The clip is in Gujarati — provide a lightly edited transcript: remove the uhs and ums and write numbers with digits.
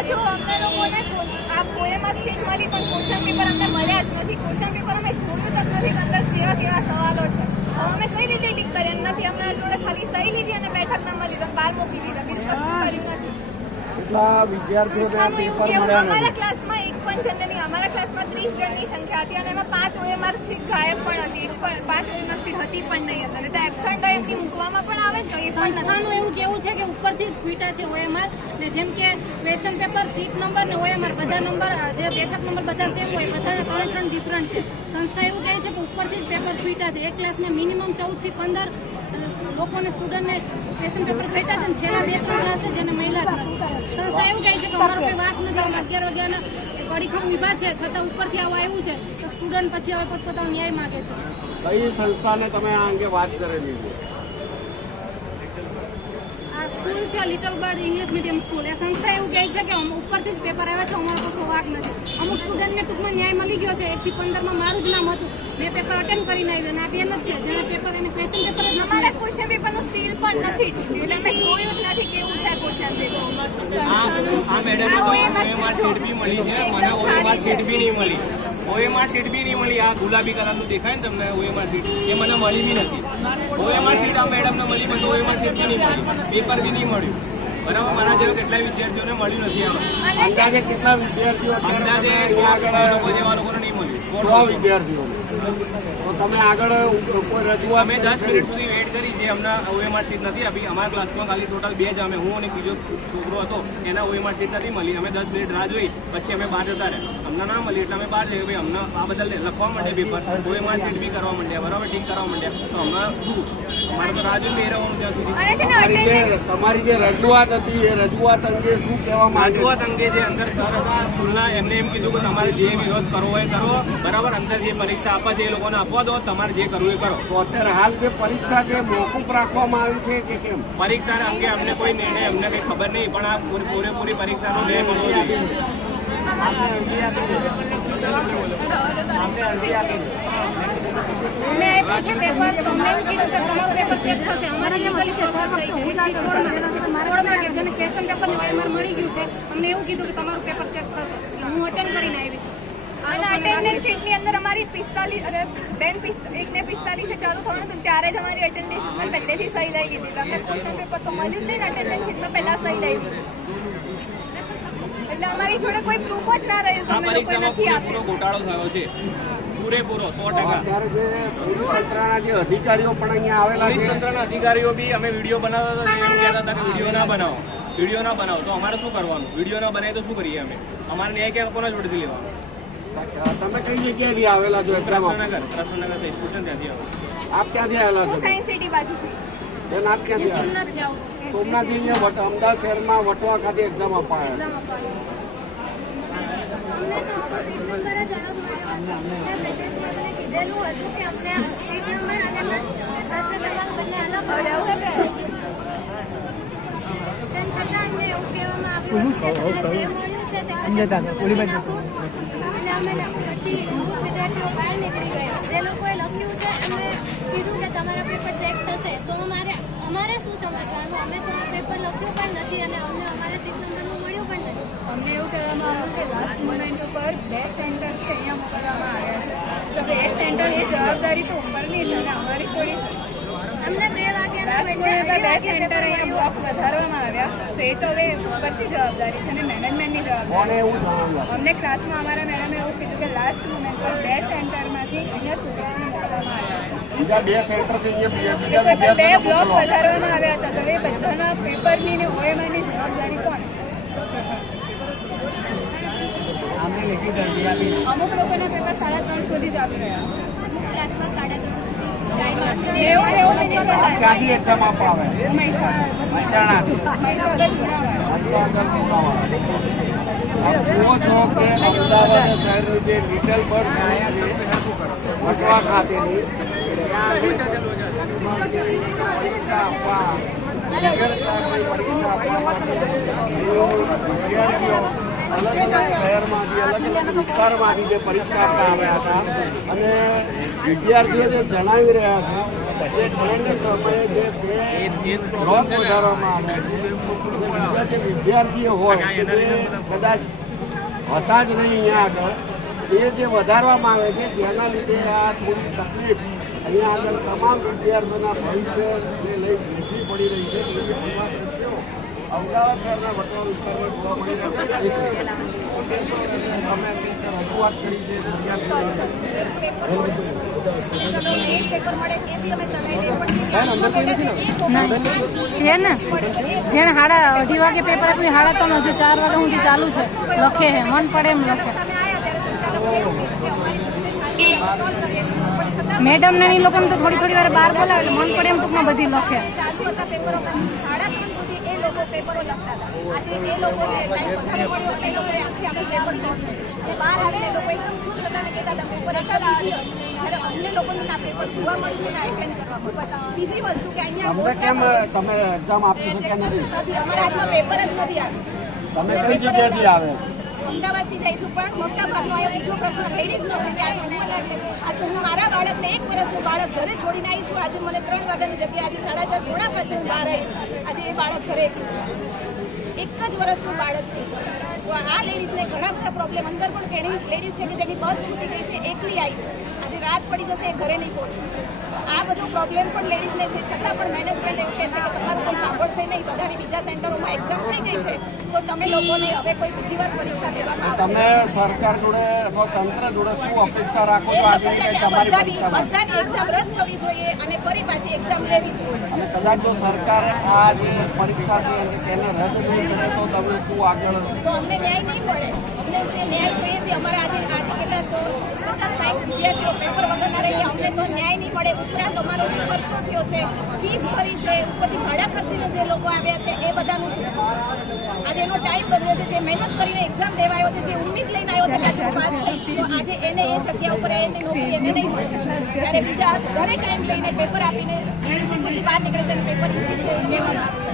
પાછું અમને લોકોને આ પોએમમાં સીટ મળી પણ ક્વેશ્ચન પેપર અમને મળ્યા જ નથી. ક્વેશ્ચન પેપર અમે જોયું તક નથી અંદર કેવા કેવા સવાલો છે. હવે અમે કઈ રીતે ટીક કરીએ? નથી અમને જોડે ખાલી સહી લીધી અને બેઠક નંબર લીધો, બહાર મોકલી દીધા, બીજું કશું કર્યું નથી. અમારા ક્લાસમાં એક પણ જણ નહીં, અમારા ક્લાસમાં 30 જણની સંખ્યા હતી અને એમાં 5 OMR સીટ ગાયબ પણ હતી, 5 OMR સીટ હતી પણ નહીં અંદર. તો એબસન્ટ હોય એમથી મૂકવામાં પણ આવે તો એ સંસ્થાનું એવું કેવું છે કે ઉપરથી જ ખૂટા છે OMR ને, જેમ કે ક્વેશ્ચન પેપર સીટ નંબર ને OMR બધા નંબર જે બેઠક નંબર બધા સેમ હોય, બધાના 3 ડિફરન્ટ છે. સંસ્થા એવું કહે છે કે ઉપરથી જ પેપર ખૂટા છે. એક ક્લાસમાં મિનિમમ 14 થી 15 લોકોને સ્ટુડન્ટને ક્વેશ્ચન પેપર ખૂટા છે અને છેલ્લા 2-3 ક્લાસ છે જેને મહિલા જ નથી. સંસ્થા એવું કહે છે કે અમારો કોઈ વાંક નથી, અમે 11 વાગ્યાના અડીખમ ઊભા છે છતાં ઉપરથી આવા આવ્યું છે તો સ્ટુડન્ટ પછી હવે પોતપોતાનો ન્યાય માગે છે. કઈ સંસ્થાને તમે આ અંગે વાત કરેલી છે? આ સ્કૂલ છે Little Bird English medium school. એ સંસ્થા એવું કહે છે કે ઉપરથી જ પેપર આવ્યા છે, અમારો કશો વાંક નથી. અમુક સ્ટુડન્ટને ટૂંકમાં ન્યાય મળી ગયો છે. 1 થી 15માં મારું જ નામ હતું, મેં પેપર અટેન્ડ કરીને આવી અને આ બેન જ છે જેને પેપર એને ક્વેશ્ચન પેપર જ અમારા ક્વેશ્ચન પેપરનું સીલ પણ નથી એટલે અમે જોયું જ નથી કેવું છે ક્વેશ્ચન પેપર. આ મેડમ તો OMR સીટ બી મળી છે, મને OMR સીટ બી નહીં મળી. OMR સીટ બી નહીં મળી. આ ગુલાબી કલરનું દેખાય ને તમને OMR સીટ, એ મને મળી બી નથી. OMR સીટ આ મેડમને મળી પણ OMR સીટ બી નહીં મળી, પેપર બી નહીં મળ્યું. બરાબર, મારા જેવા કેટલાય વિદ્યાર્થીઓને મળ્યું નથી. અંદાજે કેટલા વિદ્યાર્થીઓ? અંદાજે 100 લોકો જેવા લોકોને નહીં મળ્યું. 100 વિદ્યાર્થીઓ. તો તમે આગળ કોઈ રજૂઆત? અમે 10 મિનિટ સુધી વેઇટ કરી છે, અમને OMR સીટ નથી આપી. અમારા ક્લાસમાં ખાલી ટોટલ 2 જ, અમે, હું અને બીજો છોકરો હતો, એના OMR સીટ નથી મળી. અમે 10 મિનિટ રાહ જોઈ, પછી અમે બહાર જતા રહ્યા. અમને ના મળી એટલે અમે બહાર જઈએ. ભાઈ અમને આ બદલ લખવા માંડે પેપર, OMR સીટ બી કરવા માંડ્યા, બરાબર, ટીક કરવા માંડ્યા. તો હમણાં શું, અમારે તો રાહ જોઈને બે રહેવાનું ત્યાં સુધી. તમારી જે રજૂઆત હતી એ રજૂઆત અંગે શું કહેવા માંગે? રજૂઆત અંગે જે અંદર સર હતા સ્કૂલના, એમને એમ કીધું કે તમારે જે વિરોધ કરવો હોય કરો, બરાબર, અંદર જે પરીક્ષા આપે છે એ લોકોને આપવા દો, તમારે જે કરવું એ કરો. તો અત્યારે હાલ જે પરીક્ષા છે મોકૂફ રાખવામાં આવી છે કે કેમ? પરીક્ષા અંગે અમને કોઈ નિર્ણય અમને કંઈ ખબર નહીં, પણ આ પૂરેપૂરી પરીક્ષાનો નિર્ણય મળવો જોઈએ. અમે આપ્યું છે પેપર, તો અમને એવું કીધું છે તમારું પેપર ચેક થશે. અમારી લીગલી કે સર થઈ છે 1 થી 16 કે જેને ક્વેશ્ચન પેપરને OMR મળી ગયું છે, અમને એવું કીધું કે તમારું પેપર ચેક થશે. હું અટેન્ડ કરીને આવી છું. અને અટેન્ડન્સ શીટની અંદર અમારી 45 અને બેન 1 ને 45 ચાલુ થવાનું હતું ત્યારે જ અમારી અટેન્ડન્સ શીટમાં પહેલેથી સહી લઈ લીધી. અમને ક્વેશ્ચન પેપર તો મળ્યું જ નહીં, અટેન્ડન્સ શીટમાં પહેલા સહી લઈ લીધી. એટલે અમારી જોડે કોઈ પ્રૂફ જ ના રહ્યું કે અમે લોકો નથી આપ્યું. ઘોટાળો થયો છે પૂરેપૂરો 100%. અત્યારે જે પોલીસ તંત્રના જે અધિકારીઓ પણ અહીંયા આવેલા પોલીસ છે, તંત્રના અધિકારીઓ બી અમે વિડીયો બનાવતા હતા, એમ કહેતા હતા કે વિડીયો ના બનાવો, વિડીયો ના બનાવો. તો અમારે શું કરવાનું? વિડીયો ના બનાવીએ તો શું કરીએ અમે? અમારે ન્યાય ક્યાં કોના જોડેથી લેવાનો? તમે કઈ જગ્યાએથી આવેલા છો? કૃષ્ણનગર હાઈસ્કૂલ છે ત્યાંથી આવો. આપ ક્યાંથી આવેલા છો? હું સાયન્સ સિટી બાજુથી. બેન આપ ક્યાંથી આવેલા? સોમનાથ જાઉં છું. સોમનાથથી અહીંયા અમદાવાદ શહેરમાં વટવા ખાતે એક્ઝામ આપવા આવ્યા. એક્ઝામ આપવા આવી. કીધેલું હતું કે અમને સીટ નંબર અને પ્રશ્ન નંબર બંને અલગ આવશે. તેમ છતાં અમને એવું કહેવામાં આવ્યું કે તમને જે મળ્યું છે તે કશું લખી નાખો. અને અમે પછી અમુક વિદ્યાર્થીઓ બહાર નીકળી ગયા. જે લોકોએ લખ્યું છે અમે કીધું કે તમારા પેપર ચેક થશે, તો અમારે શું સમજવાનું? અમે તો પેપર લખ્યું પણ નથી અને અમને અમારા સીટ નંબરનું મળ્યું પણ નથી. અમને એવું કહેવામાં આવ્યું કે લાસ્ટ મોમેન્ટ ઉપર 2 સેન્ટર છે અહીંયા મોકલવામાં આવ્યા છે, તો 2 સેન્ટર એ જવાબદારી તો ઉપરની છે અને અમારી થોડી છે. અમને 2 વાગ્યાના 2 સેન્ટર અહીંયા બ્લોક વધારવામાં આવ્યા, તો એ તો હવે ઉપરથી જવાબદારી છે અને મેનેજમેન્ટની જવાબદારી. અમને ક્લાસમાં અમારા મેડમે એવું કીધું કે લાસ્ટ મોમેન્ટ પર 2 સેન્ટરમાંથી અહીંયા છોકરાઓને મોકલવામાં આવ્યા છે. બીજા 2 સેન્ટરથી તો 2 બ્લોક વધારવામાં આવ્યા હતા, તો એ બધાના પેપરની ને OMRની જવાબદારી કોણ? અમુક લોકોના પેપર 3:30 સુધી ચાલુ રહ્યા, ક્લાસમાં 3:30 સુધી ટાઈમ આપ્યો. એવું મિનિટ ક્યાંથી એક્ઝામ આપવા આવે? મહેસાણાથી. આપ જુઓ છો કે અમદાવાદ શહેરની જે લિટલ બર્ડ સ્કૂલ છે વટવા ખાતેની, ત્યાં પરીક્ષા આપવા પરીક્ષા આપવા માટે વિદ્યાર્થીઓ અલગ અલગ શહેરમાંથી અલગ અલગ વિસ્તારમાંથી જે પરીક્ષા આપવા આવ્યા હતા અને વિદ્યાર્થીઓ જે જણાવી રહ્યા છે એ એન્ડ સમયે જે ડ્રોપ વધારવામાં આવે છે, બીજા જે વિદ્યાર્થીઓ હોય કે જે કદાચ હતા જ નહીં અહીંયા આગળ, એ જે વધારવામાં આવે છે, જેના લીધે આ થોડી તકલીફ અહીંયા આગળ તમામ વિદ્યાર્થીઓના ભવિષ્યને લઈ વેઠવી પડી રહી છે. અમદાવાદ શહેરના વટવા વિસ્તારમાં જોવા મળી રહ્યા છે. અમે રજૂઆત કરી છે છે ને જેને 2:30 વાગે પેપર આપ્યું 3:30 હજુ 4 વાગ્યા સુધી ચાલુ છે, લખે હે મન પડે એમ લખે. મેડમ ને એ લોકોને તો થોડી વાર બહાર બોલાવે એટલે મન પડે એમ ટૂંકમાં બધી લખે. પેપરો લખતા હતા. આજે એ લોકોને ટાઈમ વધારે મળ્યો એ લોકોએ આખું પેપર સોલ્વ કર્યું. બહાર આવીને લોકો એકદમ ખુશ હતા ને કહેતા હતા પેપર એટલા ઈઝી હતું. જ્યારે અમને લોકોને આ પેપર જોવા મળ્યું છે ને એટેન્ડ કરવા મળ્યું. બીજી વસ્તુ કે અહીંયા કેમ તમે એક્ઝામ આપી છે કે નથી? અમારા હાથમાં પેપર જ નથી આવ્યું. તમે કઈ જગ્યાએથી આવે? અમદાવાદથી જઈશું પણ મોટા ભાગનો અહીંયા બીજો પ્રશ્ન લેડીઝનો છે કે આજે હું મારા બાળકને 1 વર્ષનું બાળક ઘરે છોડીને આવી છું. આજે મને 3 વાગ્યાની જગ્યાએ આજે 4:30 પોણા 5 હું બહાર આવી છું. આજે એ બાળક ઘરે એકલું છે, 1 જ વર્ષનું બાળક છે. તો આ લેડીઝને ઘણા બધા પ્રોબ્લેમ અંદર પણ ઘણી લેડીઝ છે કે જેની બસ છૂટી ગઈ છે, એકલી આવી છે, આજે રાત પડી જશે એ ઘરે નહીં પહોંચે. આ બધો પ્રોબ્લેમ પણ લેડીઝને છે. છતાં પણ મેનેજમેન્ટ એવું કહે છે કે તમારું કોઈ સાંભળશે નહીં, બધાની બીજા સેન્ટરોમાં એક્ઝામ થઈ ગઈ છે તો તમે લોકોને હવે કોઈ બીજી વાર પરીક્ષા લેવામાં આવશે. તમે સરકાર જોડે અથવા તંત્ર જોડે શું અપેક્ષા રાખો છો? આજે તમારી પરીક્ષામાં બધાની એક્ઝામ રદ થવી જોઈએ અને ફરી પાછી એક્ઝામ લેવી જોઈએ. અને કદાચ જો સરકાર આ જે પરીક્ષા છે એને રદ નહીં કરે તો તમે શું આગળ? તો અમને ન્યાય નહીં મળે. અમને જે ન્યાય જોઈએ છે, અમારે આજે કેટલા 150-60 વિદ્યાર્થીઓ પેપર વગરના રહી ગયા, અમને તો ન્યાય નહીં મળે. ઉપરાંત અમારો જે ખર્ચો થયો છે, ફીસ ભરી છે, ઉપરથી ભાડા ખર્ચીને જે લોકો આવ્યા છે એ બધાનું શું? આજે એનો ટાઈમ બદલ્યો છે, જે મહેનત કરીને એક્ઝામ દેવાયો છે, જે ઉમ્મીદ લઈને આવ્યો છે કે આજે પાસ થઈશ, તો આજે એને એ જગ્યા ઉપર એની નોકરી એને નહીં મળે. જ્યારે બીજા ઘરે ટાઈમ લઈને પેપર આપીને ખુશી બાર નીકળે છે અને પેપર ઈઝી છે એવું કહેવામાં આવે છે.